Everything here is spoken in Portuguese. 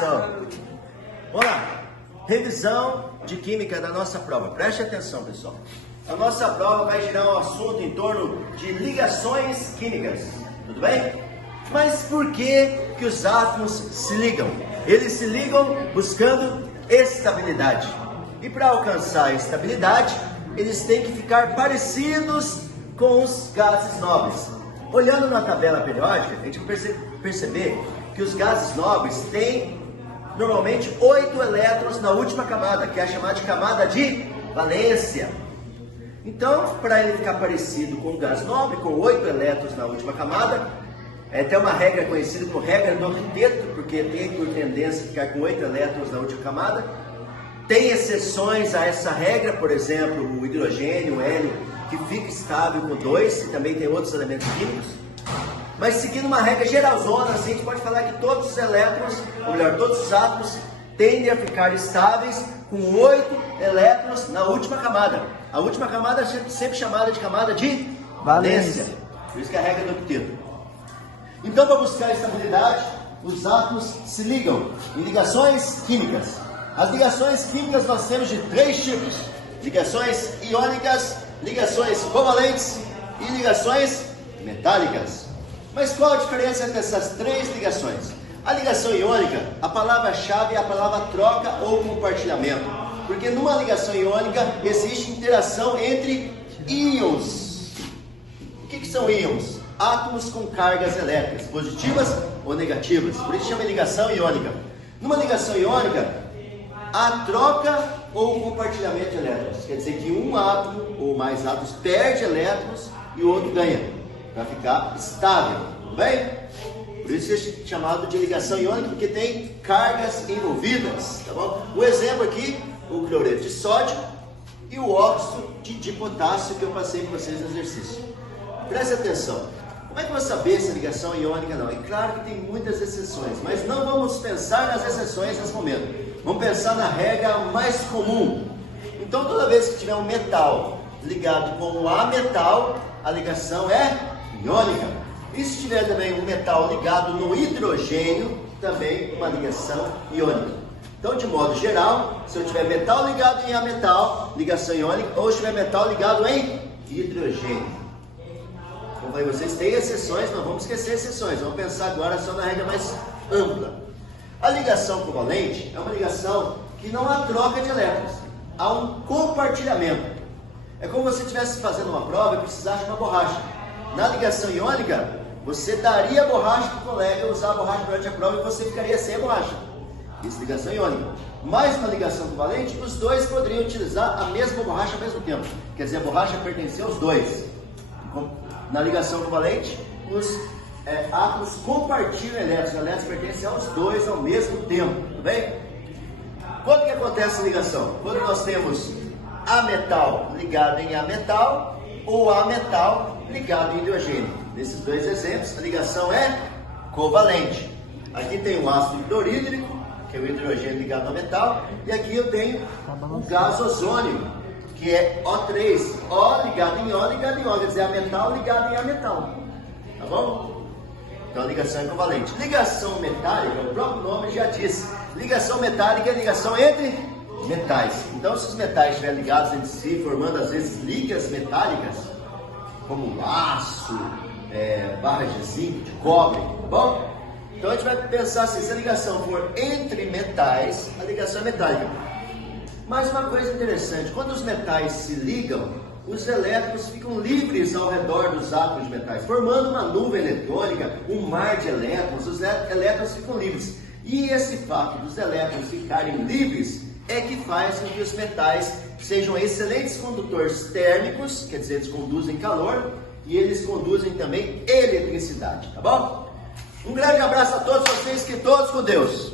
atenção. Vamos lá. Revisão de química da nossa prova. Preste atenção, pessoal. A nossa prova vai girar um assunto em torno de ligações químicas. Tudo bem? Mas por que os átomos se ligam? Eles se ligam buscando estabilidade. E para alcançar a estabilidade, eles têm que ficar parecidos com os gases nobres. Olhando na tabela periódica, a gente vai perceber que os gases nobres têm normalmente 8 elétrons na última camada, que é a chamada de camada de valência. Então, para ele ficar parecido com o gás nobre, com 8 elétrons na última camada, tem uma regra conhecida como regra do octeto, porque tem por tendência a ficar com 8 elétrons na última camada. Tem exceções a essa regra, por exemplo, o hidrogênio, o hélio, que fica estável com 2, e também tem outros elementos químicos. Mas seguindo uma regra geralzona, assim, a gente pode falar que todos os elétrons, ou melhor, todos os átomos, tendem a ficar estáveis com 8 elétrons na última camada. A última camada é sempre chamada de camada de valência. Por isso que é a regra do octeto. Então, para buscar a estabilidade, os átomos se ligam em ligações químicas. As ligações químicas nós temos de 3 tipos: ligações iônicas, ligações covalentes e ligações metálicas. Mas qual a diferença entre essas 3 ligações? A ligação iônica, a palavra-chave é a palavra troca ou compartilhamento, porque numa ligação iônica existe interação entre íons. O que são íons? Átomos com cargas elétricas, positivas ou negativas, por isso chama ligação iônica. Numa ligação iônica, há troca ou compartilhamento de elétrons, quer dizer que um átomo ou mais átomos perde elétrons e o outro ganha, para ficar estável, tudo bem? Por isso é chamado de ligação iônica, porque tem cargas envolvidas, tá bom? O exemplo aqui, o cloreto de sódio e o óxido de potássio que eu passei para vocês no exercício. Preste atenção. Como é que eu vou saber se a ligação é iônica ou não? É claro que tem muitas exceções, mas não vamos pensar nas exceções nesse momento. Vamos pensar na regra mais comum. Então, toda vez que tiver um metal ligado com um ametal, a ligação é iônica. E se tiver também um metal ligado no hidrogênio, também uma ligação iônica. Então, de modo geral, se eu tiver metal ligado em ametal, ligação iônica, ou se tiver metal ligado em hidrogênio. Como aí vocês têm exceções, não vamos esquecer exceções. Vamos pensar agora só na regra mais ampla. A ligação covalente é uma ligação que não há troca de elétrons, há um compartilhamento. É como se você estivesse fazendo uma prova e precisasse de uma borracha. Na ligação iônica, você daria a borracha para o colega usar a borracha durante a prova e você ficaria sem a borracha. Isso é ligação iônica. Mas na ligação covalente, os dois poderiam utilizar a mesma borracha ao mesmo tempo. Quer dizer, a borracha pertencia aos dois. Na ligação covalente, os átomos compartilham elétrons. Os elétrons pertencem aos dois ao mesmo tempo. Tudo bem? Quando que acontece a ligação? Quando nós temos ametal ligado em ametal ou ametal ligado em hidrogênio. Nesses dois exemplos, a ligação é covalente. Aqui tem o ácido clorídrico, que é o hidrogênio ligado ao metal, e aqui eu tenho o gás ozônio, que é O3, O ligado em O ligado em O, quer dizer, ametal ligado em ametal. Tá bom? Então a ligação é covalente. Ligação metálica, o próprio nome já diz. Ligação metálica é ligação entre metais. Então, se os metais estiverem ligados entre si, formando às vezes ligas metálicas, como aço, barras de zinco, de cobre, tá bom? Então a gente vai pensar assim, se a ligação for entre metais, a ligação é metálica. Mas uma coisa interessante, quando os metais se ligam, os elétrons ficam livres ao redor dos átomos de metais, formando uma nuvem eletrônica, um mar de elétrons, os elétrons ficam livres. E esse fato dos elétrons ficarem livres é que faz com que os metais sejam excelentes condutores térmicos, quer dizer, eles conduzem calor, e eles conduzem também eletricidade, tá bom? Um grande abraço a todos vocês, que todos com Deus!